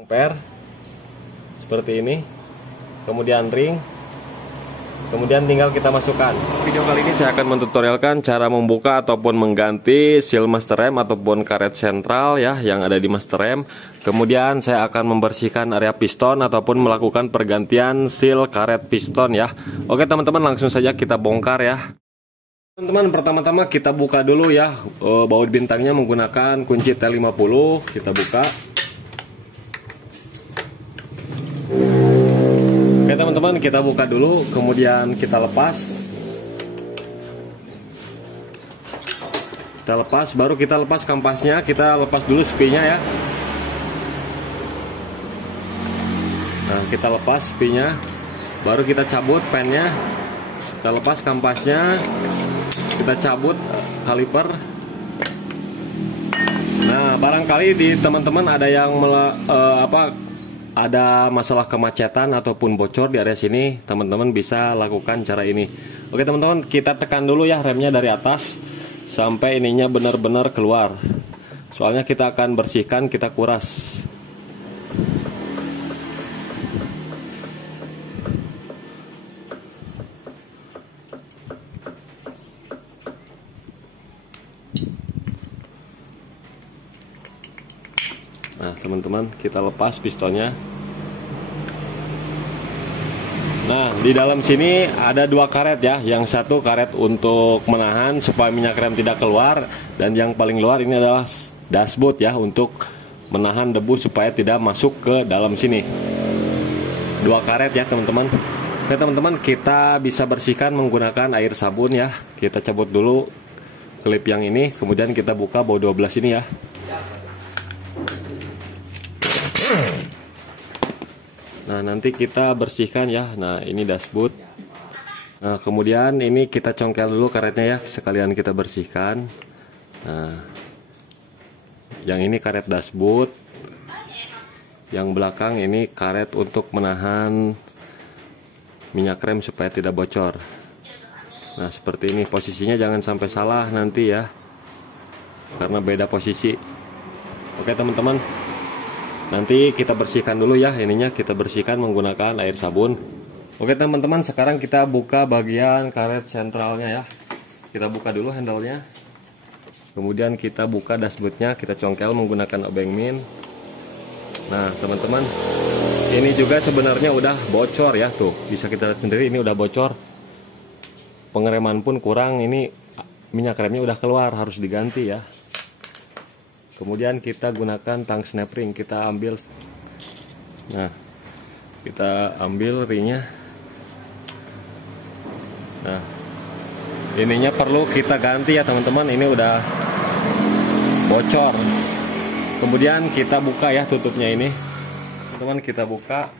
ampere seperti ini, kemudian ring, kemudian tinggal kita masukkan. Video kali ini saya akan mentutorialkan cara membuka ataupun mengganti seal master rem ataupun karet sentral ya yang ada di master rem. Kemudian saya akan membersihkan area piston ataupun melakukan pergantian seal karet piston ya. Oke teman-teman, langsung saja kita bongkar ya. Teman-teman, pertama-tama kita buka dulu ya baut bintangnya menggunakan kunci T50. Kita buka. Oke teman-teman, kita buka dulu, kemudian kita lepas. Kita lepas, baru kita lepas kampasnya, kita lepas dulu spinya ya. Nah, kita lepas spinya, baru kita cabut pennya, kita lepas kampasnya, kita cabut kaliper. Nah, barangkali di teman-teman ada yang ada masalah kemacetan ataupun bocor di area sini, teman-teman bisa lakukan cara ini. Oke teman-teman, kita tekan dulu ya remnya dari atas sampai ininya benar-benar keluar. Soalnya kita akan bersihkan, kita kuras. Nah teman-teman, kita lepas pistonnya. Nah di dalam sini ada dua karet ya. Yang satu karet untuk menahan supaya minyak rem tidak keluar, dan yang paling luar ini adalah dashboard ya, untuk menahan debu supaya tidak masuk ke dalam sini. Dua karet ya teman-teman. Oke teman-teman, kita bisa bersihkan menggunakan air sabun ya. Kita cabut dulu klip yang ini, kemudian kita buka baut 12 ini ya. Nah nanti kita bersihkan ya. Nah ini dashboard. Nah kemudian ini kita congkel dulu karetnya ya, sekalian kita bersihkan. Nah yang ini karet dashboard, yang belakang ini karet untuk menahan minyak rem supaya tidak bocor. Nah seperti ini posisinya, jangan sampai salah nanti ya, karena beda posisi. Oke teman-teman, nanti kita bersihkan dulu ya ininya, kita bersihkan menggunakan air sabun. Oke teman-teman, sekarang kita buka bagian karet sentralnya ya. Kita buka dulu handle-nya. Kemudian kita buka dashboardnya, kita congkel menggunakan obeng min. Nah teman-teman, ini juga sebenarnya udah bocor ya, tuh bisa kita lihat sendiri, ini udah bocor. Pengereman pun kurang, ini minyak remnya udah keluar, harus diganti ya. Kemudian kita gunakan tang snap ring, kita ambil. Nah, kita ambil ringnya. Nah, ininya perlu kita ganti ya teman-teman, ini udah bocor. Kemudian kita buka ya tutupnya ini. Teman-teman, kita buka.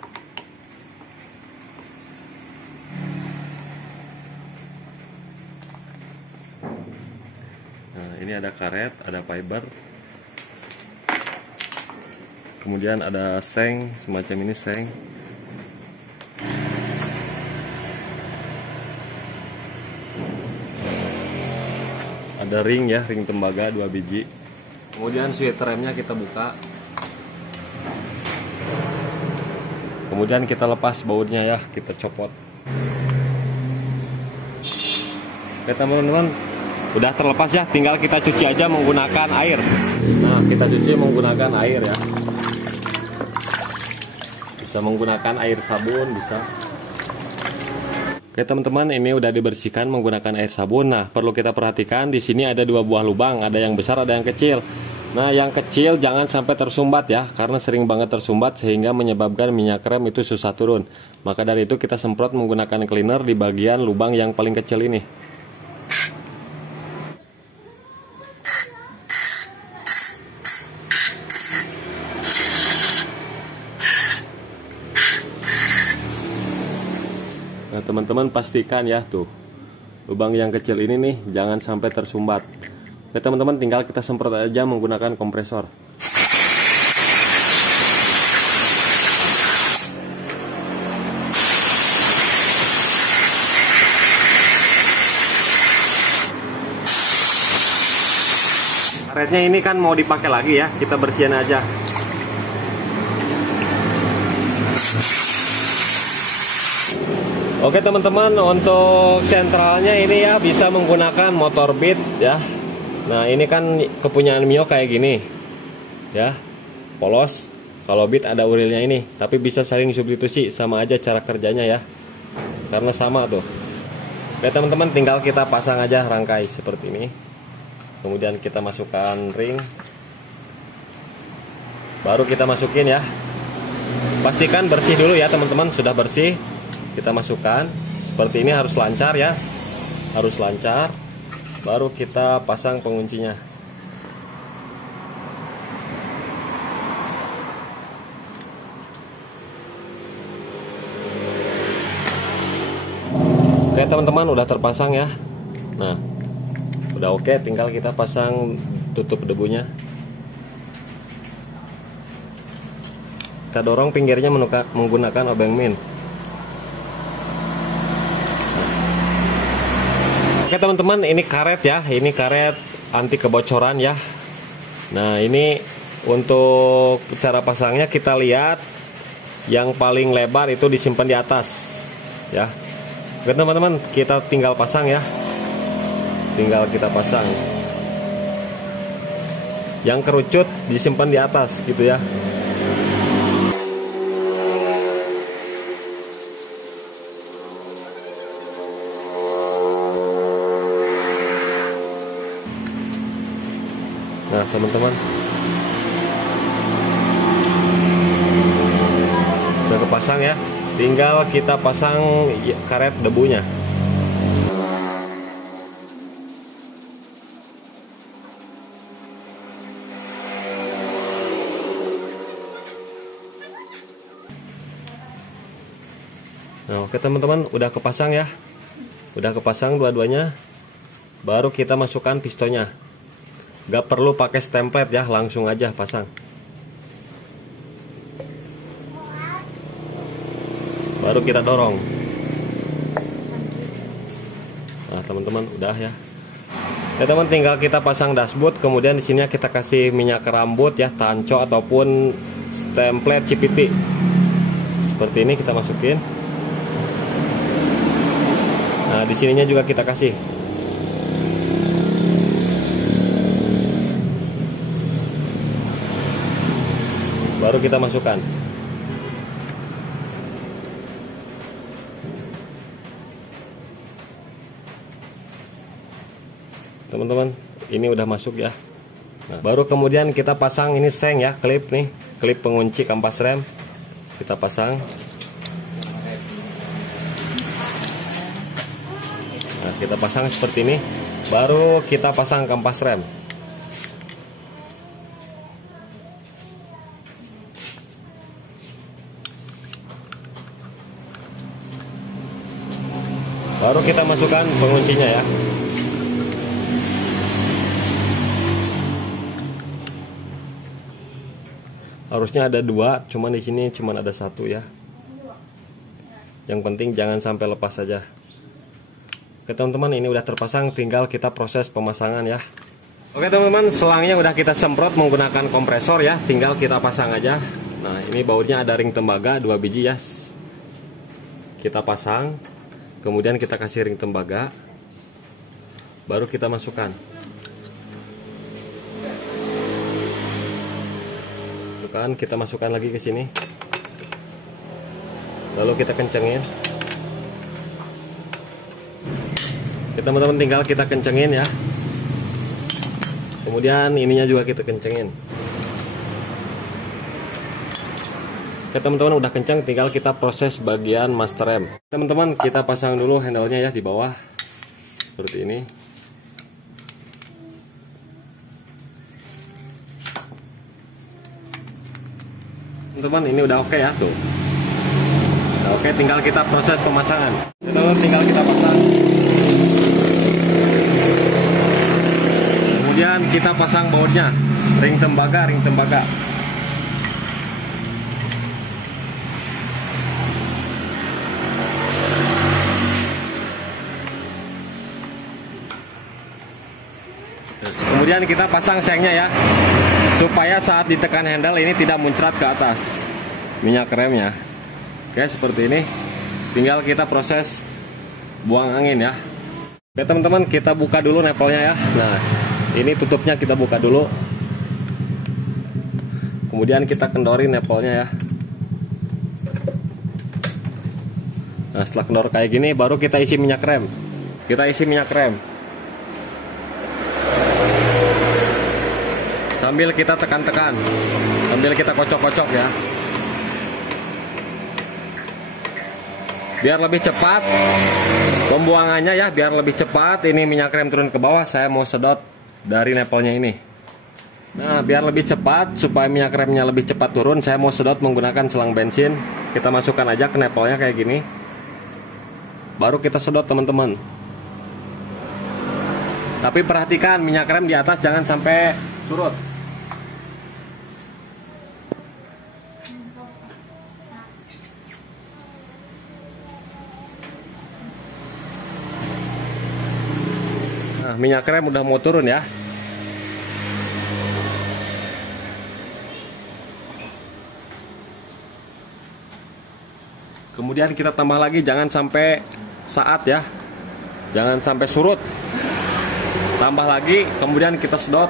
Nah, ini ada karet, ada fiber. Kemudian ada seng, semacam ini seng. Ada ring ya, ring tembaga 2 biji. Kemudian sweater remnya kita buka. Kemudian kita lepas bautnya ya, kita copot. Oke teman-teman, udah terlepas ya, tinggal kita cuci aja menggunakan air. Nah, kita cuci menggunakan air ya. Bisa menggunakan air sabun, bisa. Oke teman-teman, ini udah dibersihkan menggunakan air sabun. Nah perlu kita perhatikan, di sini ada 2 buah lubang, ada yang besar, ada yang kecil. Nah yang kecil jangan sampai tersumbat ya, karena sering banget tersumbat sehingga menyebabkan minyak rem itu susah turun. Maka dari itu kita semprot menggunakan cleaner di bagian lubang yang paling kecil ini. Nah teman-teman, pastikan ya tuh lubang yang kecil ini nih jangan sampai tersumbat. Oke teman-teman, tinggal kita semprot aja menggunakan kompresor. Karetnya ini kan mau dipakai lagi ya, kita bersihin aja. Oke teman-teman, untuk sentralnya ini ya bisa menggunakan motor beat ya. Nah ini kan kepunyaan Mio kayak gini ya, polos. Kalau beat ada urilnya ini, tapi bisa saling substitusi, sama aja cara kerjanya ya, karena sama tuh. Oke teman-teman, tinggal kita pasang aja rangkai seperti ini. Kemudian kita masukkan ring, baru kita masukin ya. Pastikan bersih dulu ya teman-teman. Sudah bersih kita masukkan seperti ini, harus lancar ya, harus lancar. Baru kita pasang penguncinya. Oke teman-teman, udah terpasang ya. Nah udah oke, tinggal kita pasang tutup debunya. Kita dorong pinggirnya menggunakan obeng min. Oke teman-teman, ini karet ya, ini karet anti kebocoran ya. Nah ini untuk cara pasangnya, kita lihat yang paling lebar itu disimpan di atas ya. Oke teman-teman, kita tinggal pasang ya, tinggal kita pasang. Yang kerucut disimpan di atas gitu ya. Nah teman-teman, udah kepasang ya, tinggal kita pasang karet debunya. Nah oke teman-teman, udah kepasang ya, udah kepasang dua-duanya. Baru kita masukkan pistonnya. Gak perlu pakai stemplet ya, langsung aja pasang. Baru kita dorong. Nah teman-teman, udah ya. Ya teman, tinggal kita pasang dashboard. Kemudian di sini kita kasih minyak rambut ya, tanco ataupun stemplet CPT. Seperti ini kita masukin. Nah di sininya juga kita kasih. Baru kita masukkan. Teman-teman, ini udah masuk ya. Nah, baru kemudian kita pasang ini seng ya, klip nih, klip pengunci kampas rem. Kita pasang. Nah, kita pasang seperti ini. Baru kita pasang kampas rem. Baru kita masukkan penguncinya ya. Harusnya ada dua, cuman di sini cuman ada satu ya. Yang penting jangan sampai lepas saja. Oke teman-teman, ini udah terpasang, tinggal kita proses pemasangan ya. Oke teman-teman, selangnya udah kita semprot menggunakan kompresor ya, tinggal kita pasang aja. Nah ini bautnya ada ring tembaga 2 biji ya. Kita pasang. Kemudian kita kasih ring tembaga, baru kita masukkan. Kita masukkan lagi ke sini, lalu kita kencengin. Teman-teman, tinggal kita kencengin ya. Kemudian ininya juga kita kencengin. Oke teman-teman, udah kencang, tinggal kita proses bagian master rem. Teman-teman, kita pasang dulu handle-nya ya di bawah. Seperti ini. Teman-teman, ini udah oke ya tuh. Nah, oke, tinggal kita proses pemasangan. Teman-teman, tinggal kita pasang. Kemudian kita pasang bautnya, ring tembaga, ring tembaga. Kemudian kita pasang sengnya ya, supaya saat ditekan handle ini tidak muncrat ke atas minyak remnya. Oke, seperti ini. tinggal kita proses buang angin ya. Oke teman-teman, kita buka dulu nepelnya ya. Nah, ini tutupnya kita buka dulu. Kemudian kita kendorin nepelnya ya. Nah, setelah kendor kayak gini, baru kita isi minyak rem. Kita isi minyak rem. Sambil kita tekan-tekan, sambil kita kocok-kocok ya. Biar lebih cepat pembuangannya ya, biar lebih cepat ini minyak rem turun ke bawah, saya mau sedot dari nepelnya ini. Nah, biar lebih cepat, supaya minyak remnya lebih cepat turun, saya mau sedot menggunakan selang bensin. Kita masukkan aja ke nepelnya kayak gini. Baru kita sedot teman-teman. Tapi perhatikan minyak rem di atas jangan sampai surut. Nah, minyak rem udah mau turun ya. Kemudian kita tambah lagi, jangan sampai saat ya, jangan sampai surut. Tambah lagi, kemudian kita sedot.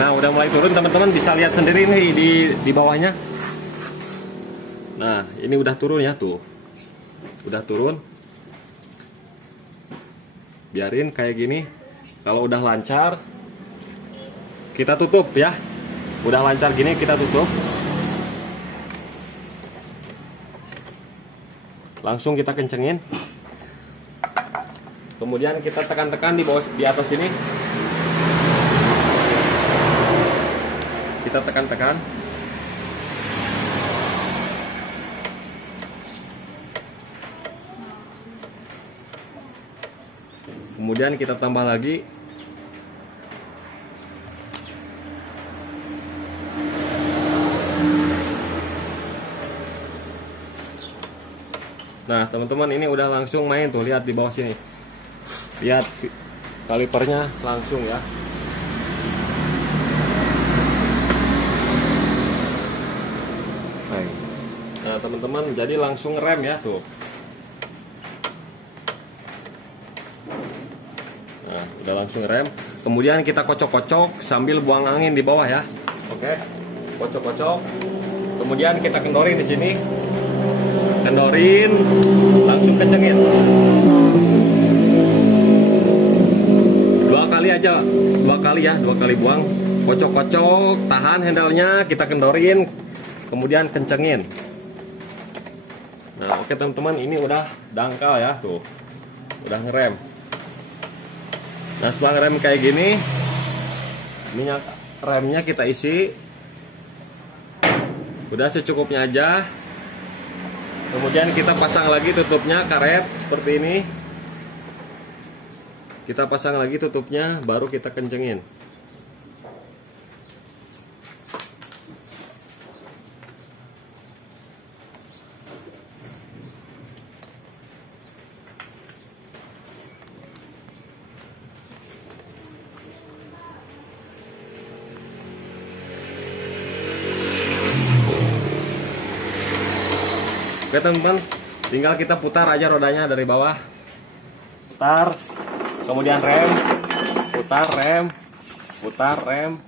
Nah, udah mulai turun teman-teman, bisa lihat sendiri nih di bawahnya. Nah, ini udah turun ya tuh. Udah turun. Biarin kayak gini. Kalau udah lancar, kita tutup ya. Udah lancar gini, kita tutup. Langsung kita kencengin. Kemudian kita tekan-tekan di bawah, di atas ini. Kita tekan-tekan. Kemudian kita tambah lagi. Nah teman-teman, ini udah langsung main tuh, lihat di bawah sini. Lihat kalipernya langsung ya. Nah teman-teman, jadi langsung rem ya tuh. Nah udah langsung rem. Kemudian kita kocok-kocok sambil buang angin di bawah ya. Oke, kocok-kocok. Kemudian kita kendorin di sini. Kendorin, langsung kencengin. Dua kali aja, dua kali buang. Kocok-kocok, tahan handle-nya, kita kendorin, kemudian kencengin. Nah, oke teman-teman, ini udah dangkal ya, tuh. Udah ngerem. Nah, setelah ngerem kayak gini, minyak remnya kita isi. Udah secukupnya aja. Kemudian kita pasang lagi tutupnya, karet seperti ini. Kita pasang lagi tutupnya, baru kita kencengin. Oke teman-teman, tinggal kita putar aja rodanya dari bawah. Putar, kemudian rem, putar rem, putar rem.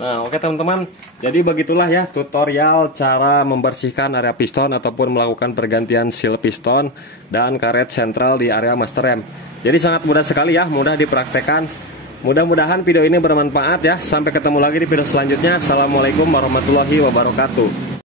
Nah oke teman-teman, jadi begitulah ya tutorial cara membersihkan area piston ataupun melakukan pergantian seal piston dan karet sentral di area master rem. Jadi sangat mudah sekali ya, mudah dipraktekkan. Mudah-mudahan video ini bermanfaat ya. Sampai ketemu lagi di video selanjutnya. Assalamualaikum warahmatullahi wabarakatuh.